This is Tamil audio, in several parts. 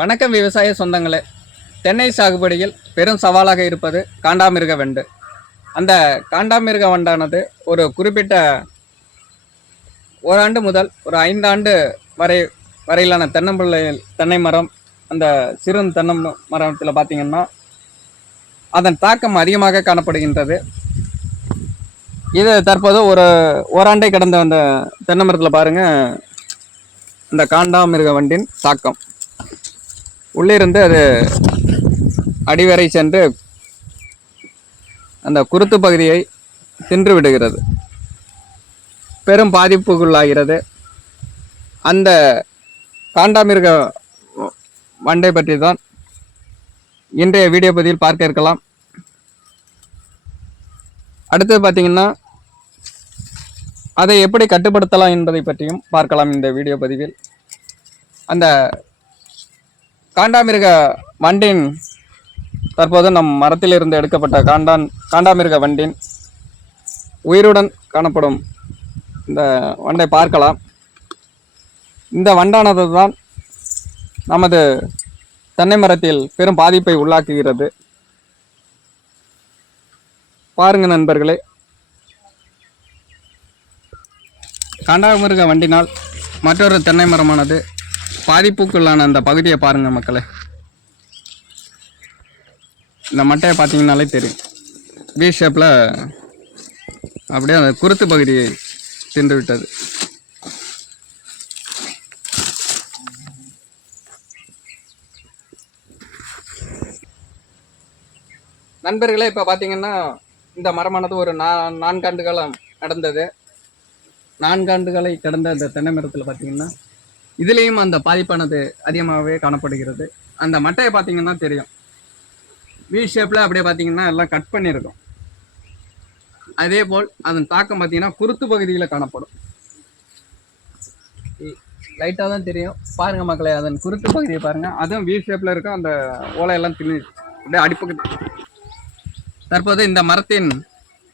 வணக்கம் விவசாய சொந்தங்களே. தென்னை சாகுபடியில் பெரும் சவாலாக இருப்பது காண்டாமிருக வண்டு. அந்த காண்டாமிருக வண்டானது ஒரு குறிப்பிட்ட ஓராண்டு முதல் ஒரு ஐந்தாண்டு வரை வரையிலான தென்னம்பிள்ளை தென்னை மரம் அந்த சிறு தென்னம் மரத்தில் பார்த்தீங்கன்னா அதன் தாக்கம் அதிகமாக காணப்படுகின்றது. இது தற்போது ஒரு ஓராண்டை கடந்த அந்த தென்னை மரத்தில் பாருங்கள் இந்த காண்டாமிருக வண்டின் தாக்கம். உள்ளே இருந்து அது அடிவரை சென்று அந்த குருத்து பகுதியை தின்று விடுகிறது. பெரும் பாதிப்புக்குள்ளாகிறது. அந்த காண்டாமிருக வண்டை பற்றி தான் இன்றைய வீடியோ பதிவில் பார்க்க இருக்கலாம். அடுத்தது பார்த்திங்கன்னா அதை எப்படி கட்டுப்படுத்தலாம் என்பதை பற்றியும் பார்க்கலாம் இந்த வீடியோ பதிவில். அந்த காண்டாமிருக வண்டின் தற்போது நம் மரத்திலிருந்து எடுக்கப்பட்ட காண்டான் காண்டாமிருக வண்டின் உயிருடன் காணப்படும் இந்த வண்டை பார்க்கலாம். இந்த வண்டானது தான் நமது தென்னை மரத்தில் பெரும் பாதிப்பை உள்ளாக்குகிறது. பாருங்க நண்பர்களே. காண்டாமிருக வண்டினால் மற்றொரு தென்னை மரமானது பாதிப்புக்குள்ளான அந்த பகுதியை பாருங்க மக்களே. இந்த மட்டையை பார்த்தீங்கன்னாலே தெரியும். வி ஷேப்பில் அப்படியே அந்த குருத்து பகுதியை தின்று விட்டது. நண்பர்களே இப்போ பார்த்தீங்கன்னா இந்த மரமானது ஒரு நா நான்காண்டு காலம் நடந்தது. நான்காண்டுகளை கடந்த இந்த தென்னை மரத்தில் பார்த்தீங்கன்னா இதுலேயும் அந்த பாதிப்பானது அதிகமாகவே காணப்படுகிறது. அந்த மட்டையை பார்த்தீங்கன்னா தெரியும். வி ஷேப்பில் அப்படியே பார்த்தீங்கன்னா எல்லாம் கட் பண்ணியிருக்கும். அதே போல் அதன் தாக்கம் பார்த்தீங்கன்னா குருத்து பகுதியில் காணப்படும். லைட்டாக தான் தெரியும். பாருங்கள் மக்களை அதன் குருத்து பகுதியை பாருங்கள் அதுவும் வி ஷேப்பில் இருக்கும் அந்த ஓலையெல்லாம் தின்னு அப்படியே அடிப்பகுதி தற்போது இந்த மரத்தின்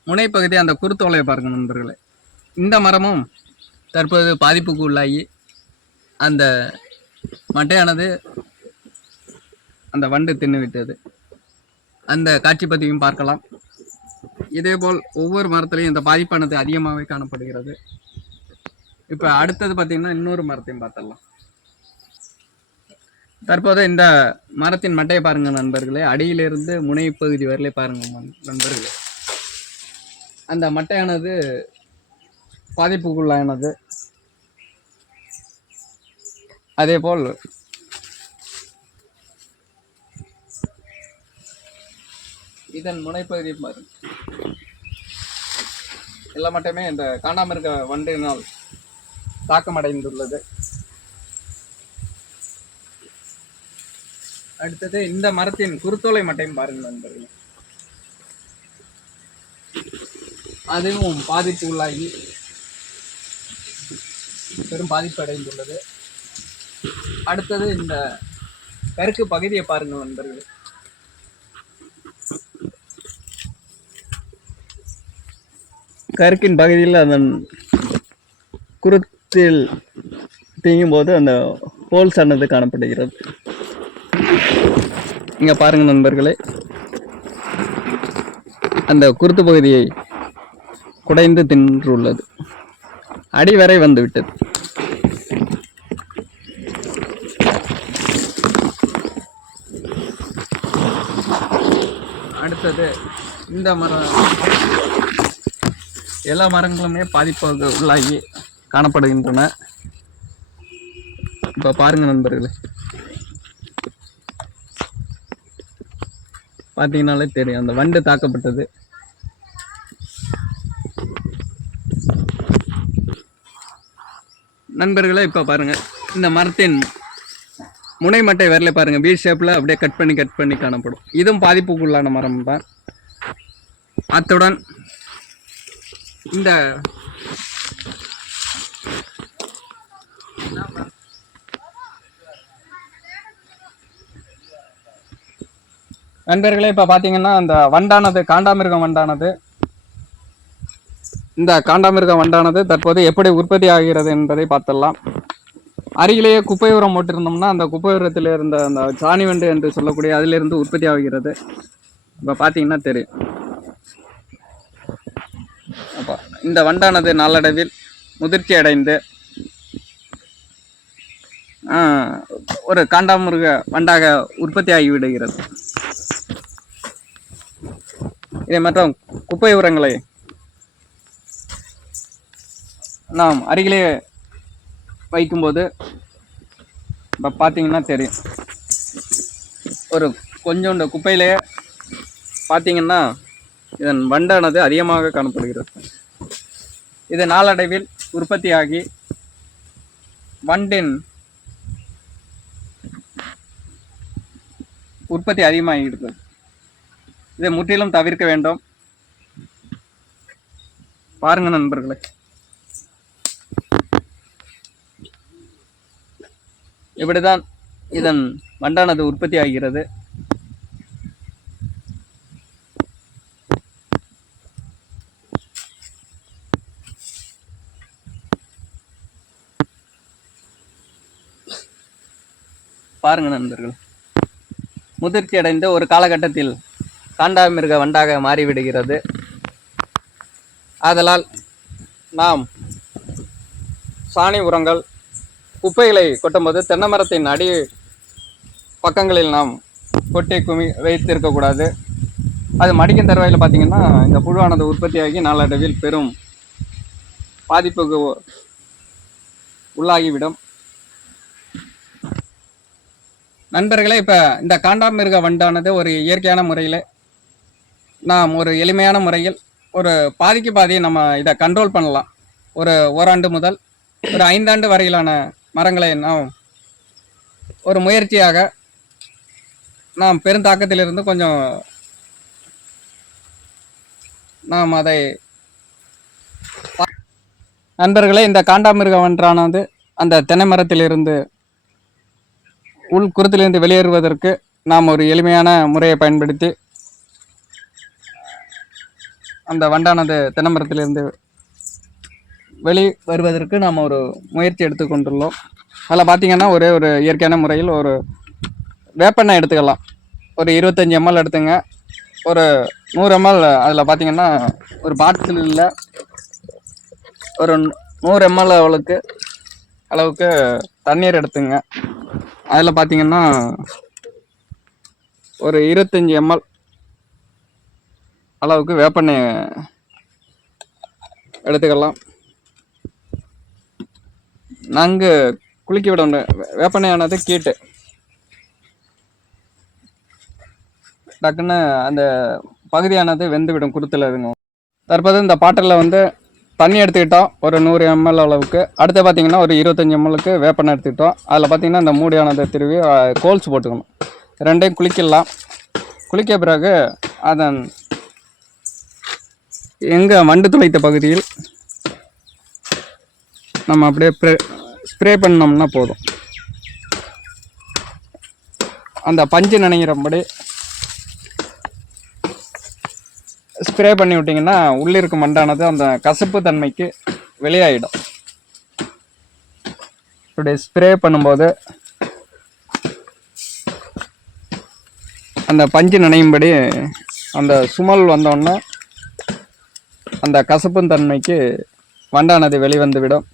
முனைப்பகுதி அந்த குருத்து ஓலையை பாருங்க நண்பர்களே. இந்த மரமும் தற்போது பாதிப்புக்கு உள்ளாகி அந்த மட்டையானது அந்த வண்டு தின்னு விட்டது அந்த காட்சி பதிவையும் பார்க்கலாம். இதேபோல் ஒவ்வொரு மரத்துலையும் இந்த பாதிப்பானது அதிகமாகவே காணப்படுகிறது. இப்போ அடுத்தது பார்த்தீங்கன்னா இன்னொரு மரத்தையும் பார்த்துடலாம். தற்போது இந்த மரத்தின் மட்டையை பாருங்க நண்பர்களே. அடியிலிருந்து முனைப்பகுதி வரலே பாருங்க மன்- நண்பர்களே. அந்த மட்டையானது பாதிப்புக்குள்ளானது. அதே போல் இதன் முனைப்பகுதி பாருங்க எல்லா மட்டுமே இந்த காண்டாமிருக வண்டினால் தாக்கமடைந்துள்ளது. அடுத்தது இந்த மரத்தின் குருத்தோலை மட்டையும் பாருங்கள் நண்பர்கள். அதுவும் பாதிப்பு உள்ளாகி பெரும் பாதிப்பு அடைந்துள்ளது. அடுத்தது இந்த கருக்கு பகுதியை பாருங்க நண்பர்களே. கருக்கின் பகுதியில் அதன் குருத்தில் தீங்கும் போது அந்த ஹோல்ஸ் ஆனது காணப்படுகிறது. இங்க பாருங்க நண்பர்களே. அந்த குருத்து பகுதியை குடைந்து தின்றுள்ளது. அடிவரை வந்துவிட்டது. அடுத்தது இந்த மரம். எல்லா மரங்களுமே பாதிப்புக்கு உள்ளாகி காணப்படுகின்றன. இப்போ பாருங்க நண்பர்களே. பார்த்தீங்கனாலே தெரியும் அந்த வண்டு தாக்கப்பட்டது. நண்பர்களே இப்போ பாருங்க. இந்த மரத்தின் முனை மட்டை வரல பாருங்கள் பீட் ஷேப்பில் அப்படியே கட் பண்ணி கட் பண்ணி காணப்படும். இதுவும் பாதிப்புக்குள்ளான மரம் தான். அத்துடன் இந்த நண்பர்களே இப்போ பார்த்தீங்கன்னா இந்த வண்டானது காண்டாமிருகம் வண்டானது. இந்த காண்டாமிருகம் வண்டானது தற்போது எப்படி உற்பத்தி ஆகிறது என்பதை பார்த்துடலாம். அருகிலேயே குப்பை உரம் போட்டிருந்தோம்னா அந்த குப்பை உரத்தில் இருந்த அந்த சாணி வண்டு என்று சொல்லக்கூடிய அதிலிருந்து உற்பத்தி ஆகிறது. இப்போ பார்த்தீங்கன்னா தெரியும். அப்போ இந்த வண்டானது நாளடைவில் முதிர்ச்சி அடைந்து ஒரு காண்டாமிருக வண்டாக உற்பத்தி ஆகிவிடுகிறது இதை மற்றும் குப்பை உரங்களை நாம் அருகிலே வைக்கும்போது இப்போ பார்த்தீங்கன்னா தெரியும். ஒரு கொஞ்சோண்டு குப்பையிலேயே பார்த்தீங்கன்னா இதன் வண்டானது அதிகமாக காணப்படுகிறது. இது நாளடைவில் உற்பத்தியாகி வண்டின் உற்பத்தி அதிகமாகிடுது இதை முற்றிலும் தவிர்க்க வேண்டும். பாருங்கள் நண்பர்களே. இப்படிதான் இதன் வண்டானது உற்பத்தி ஆகிறது. பாருங்க நண்பர்கள் முதிர்ச்சி அடைந்த ஒரு காலகட்டத்தில் காண்டாமிருக வண்டாக மாறிவிடுகிறது. ஆதலால் நாம் சாணி உரங்கள் குப்பைகளை கொட்டும்போது தென்னை மரத்தின் அடி பக்கங்களில் நாம் கொட்டி குமி வைத்திருக்கக்கூடாது அது மடிக்கும் தருவாயில் பார்த்திங்கன்னா இந்த புழுவானது உற்பத்தியாகி நாளடைவில் பெரும் பாதிப்புக்கு உள்ளாகிவிடும். நண்பர்களே இப்போ இந்த காண்டாமிருக வண்டானது ஒரு இயற்கையான முறையில் நாம் ஒரு எளிமையான முறையில் ஒரு பாதிக்கு பாதி நம்ம இதை கண்ட்ரோல் பண்ணலாம். ஒரு ஓராண்டு முதல் ஒரு ஐந்தாண்டு வரையிலான மரங்களை நாம் ஒரு முயற்சியாக நாம் பெருந்தாக்கத்திலிருந்து கொஞ்சம் நாம் அதை நண்பர்களே இந்த காண்டாமிருக ஒன்றானது அந்த தென்னை மரத்திலிருந்து உள் குருத்திலிருந்து வெளியேறுவதற்கு நாம் ஒரு எளிமையான முறையை பயன்படுத்தி அந்த வண்டானது தென்னை மரத்திலிருந்து வெளி வருவதற்கு நாம் ஒரு முயற்சி எடுத்துக்கொண்டுள்ளோம் அதில் பார்த்திங்கன்னா ஒரே ஒரு இயற்கையான முறையில் ஒரு வேப்பெண்ணெய் எடுத்துக்கலாம். ஒரு இருபத்தஞ்சி எம்எல் எடுத்துங்க. ஒரு நூறு எம்எல் அதில் பார்த்திங்கன்னா ஒரு பாட்டிலில் ஒரு நூறு எம்எல் அளவுக்கு அளவுக்கு தண்ணீர் எடுத்துங்க. அதில் பார்த்திங்கன்னா ஒரு இருபத்தஞ்சி எம்எல் அளவுக்கு வேப்பெண்ணெய் எடுத்துக்கலாம். நாங்கள் குளிக்க விடணும் வேப்பனையானது கீட்டு. டக்குன்னு அந்த பகுதியானது வெந்துவிடும் குருத்தில் இருங்க தற்போது இந்த பாட்டிலில் வந்து தண்ணி எடுத்துக்கிட்டோம். ஒரு நூறு எம்எல் அளவுக்கு. அடுத்து பார்த்தீங்கன்னா ஒரு இருபத்தஞ்சி எம்எல்க்கு வேப்பனை எடுத்துக்கிட்டோம். அதில் பார்த்தீங்கன்னா இந்த மூடியானதை திருவி கோல்ஸ் போட்டுக்கணும். ரெண்டையும் குளிக்கலாம் குளிக்க பிறகு அதன் எங்கள் மண்டு துளைத்த பகுதியில் நம்ம அப்படியே ஸ்ப்ரே ஸ்ப்ரே பண்ணோம்னா போதும். அந்த பஞ்சு நினைக்கிறபடி ஸ்ப்ரே பண்ணி விட்டிங்கன்னா உள்ளே இருக்க மண்டானது அந்த கசப்பு தன்மைக்கு வெளியாகிடும் இப்படி ஸ்ப்ரே பண்ணும்போது அந்த பஞ்சு நினையும்படி அந்த சுமல் வந்தோடனே அந்த கசப்பும் தன்மைக்கு வண்டானது வெளிவந்துவிடும்.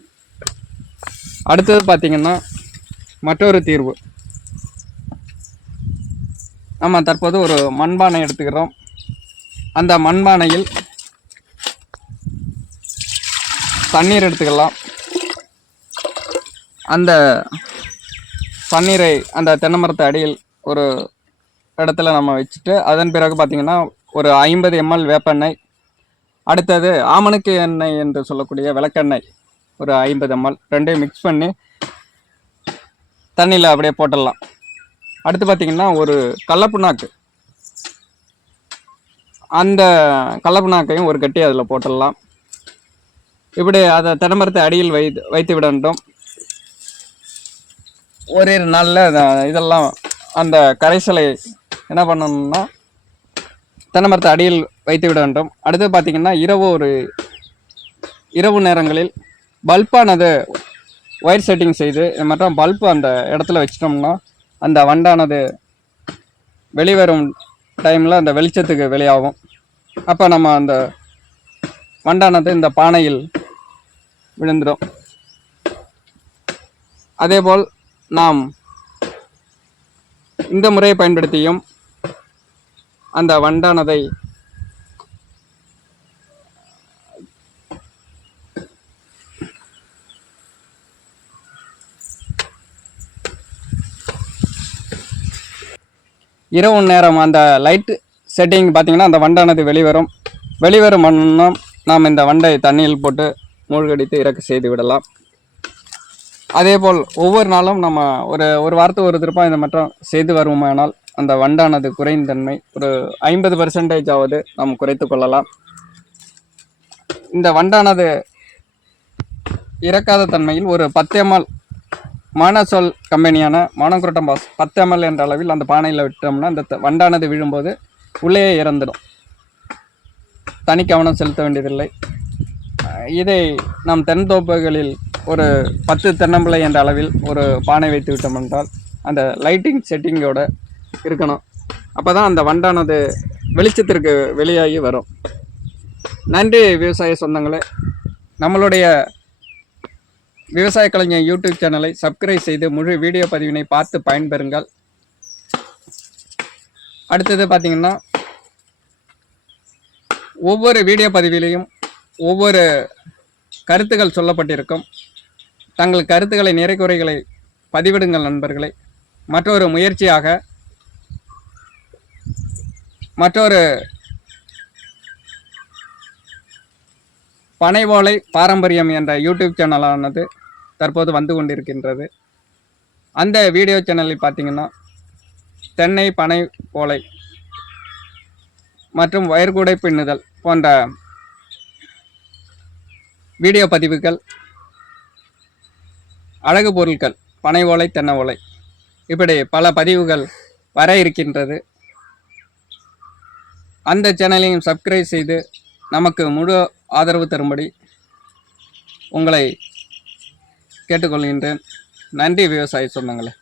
அடுத்தது பார்த்திங்கன்னா மற்றொரு தீர்வு. நம்ம தற்போது ஒரு மண்பானை எடுத்துக்கிறோம். அந்த மண்பானையில் தண்ணீர் எடுத்துக்கலாம். அந்த தண்ணீரை அந்த தென்னை மரத்தை அடியில் ஒரு இடத்துல நம்ம வச்சுட்டு அதன் பிறகு பார்த்திங்கன்னா ஒரு ஐம்பது எம்எல் வேப்பெண்ணெய் அடுத்தது ஆமணுக்கு எண்ணெய் என்று சொல்லக்கூடிய விளக்கெண்ணெய். ஒரு ஐம்பது எம்எல் ரெண்டையும் மிக்ஸ் பண்ணி தண்ணியில் அப்படியே போட்டுடலாம். அடுத்து பார்த்தீங்கன்னா ஒரு கடலப்புண்ணாக்கு அந்த கடலப்புண்ணாக்கையும் ஒரு கட்டி அதில் போட்டுடலாம். இப்படி அதை தென்னமரத்தை அடியில் வைத்து வைத்து விட வேண்டும் ஒரு நாளில் இதெல்லாம் அந்த கரைசலை என்ன பண்ணணும்னா தென்னமரத்தை அடியில் வைத்து விட வேண்டும் அடுத்து பார்த்திங்கன்னா இரவு ஒரு இரவு நேரங்களில் பல்பானது ஒயர் செட்டிங் செய்து இது மற்றும் பல்பு அந்த இடத்துல வச்சிட்டோம்னா அந்த வண்டானது வெளிவரும் டைமில் அந்த வெளிச்சத்துக்கு வெளியாகும். அப்போ நம்ம அந்த வண்டானது இந்த பானையில் விழுந்துடும். அதேபோல் நாம் இந்த முறையை பயன்படுத்தியும் அந்த வண்டானதை இரவு நேரம் அந்த லைட்டு செட்டிங் பார்த்திங்கன்னா அந்த வண்டானது வெளிவரும். வெளிவரும் வண்ணம் நாம் இந்த வண்டை தண்ணியில் போட்டு மூழ்கடித்து இறக்க செய்து விடலாம். அதேபோல் ஒவ்வொரு நாளும் நம்ம ஒரு ஒரு வாரத்துக்கு ஒரு திருப்பம் இந்த மட்டும் செய்து வருவோமானால் அந்த வண்டானது குறைந்த தன்மை ஒரு ஐம்பது பர்சன்டேஜ் ஆவது நாம் குறைத்து கொள்ளலாம். இந்த வண்டானது இறக்காத தன்மையில் ஒரு பத்தேமால் மானசோல் கம்பெனியான மானோக்ரோட்டம் பாஸ் பத்து எம்எல் என்ற அளவில் அந்த பானையில் விட்டோம்னா அந்த வண்டானது விழும்போது உள்ளேயே இறந்துடும். தனி கவனம் செலுத்த வேண்டியதில்லை. இதை நம் தென்தோப்புகளில் ஒரு பத்து தென்னம்பிள்ளை என்ற அளவில் ஒரு பானை வைத்து விட்டோம் என்றால் அந்த லைட்டிங் செட்டிங்கோட இருக்கணும். அப்போ தான் அந்த வண்டானது வெளிச்சத்திற்கு வெளியாகி வரும். நன்றி விவசாய சொந்தங்களே. நம்மளுடைய விவசாய கலைஞர் யூடியூப் சேனலை சப்ஸ்கிரைப் செய்து முழு வீடியோ பதிவினை பார்த்து பயன்பெறுங்கள். அடுத்தது பார்த்தீங்கன்னா ஒவ்வொரு வீடியோ பதிவிலையும் ஒவ்வொரு கருத்துக்கள் சொல்லப்பட்டிருக்கும். தங்கள் கருத்துக்களை நிறைக்குறைகளை பதிவிடுங்கள் நண்பர்களே. மற்றொரு முயற்சியாக மற்றொரு பனைவோலை பாரம்பரியம் என்ற யூடியூப் சேனலானது தற்போது வந்து கொண்டிருக்கின்றது. அந்த வீடியோ சேனலில் பார்த்தீங்கன்னா தென்னை பனை ஓலை மற்றும் வயர்கூடை பின்னுதல் போன்ற வீடியோ பதிவுகள் அழகு பொருட்கள் பனை ஓலை தென்னை ஓலை இப்படி பல பதிவுகள் வர இருக்கின்றது. அந்த சேனலையும் சப்ஸ்கிரைப் செய்து நமக்கு முழு ஆதரவு தரும்படி உங்களை கேட்டுக்கொள்கின்றேன். நன்றி விவசாய சொந்தங்களே.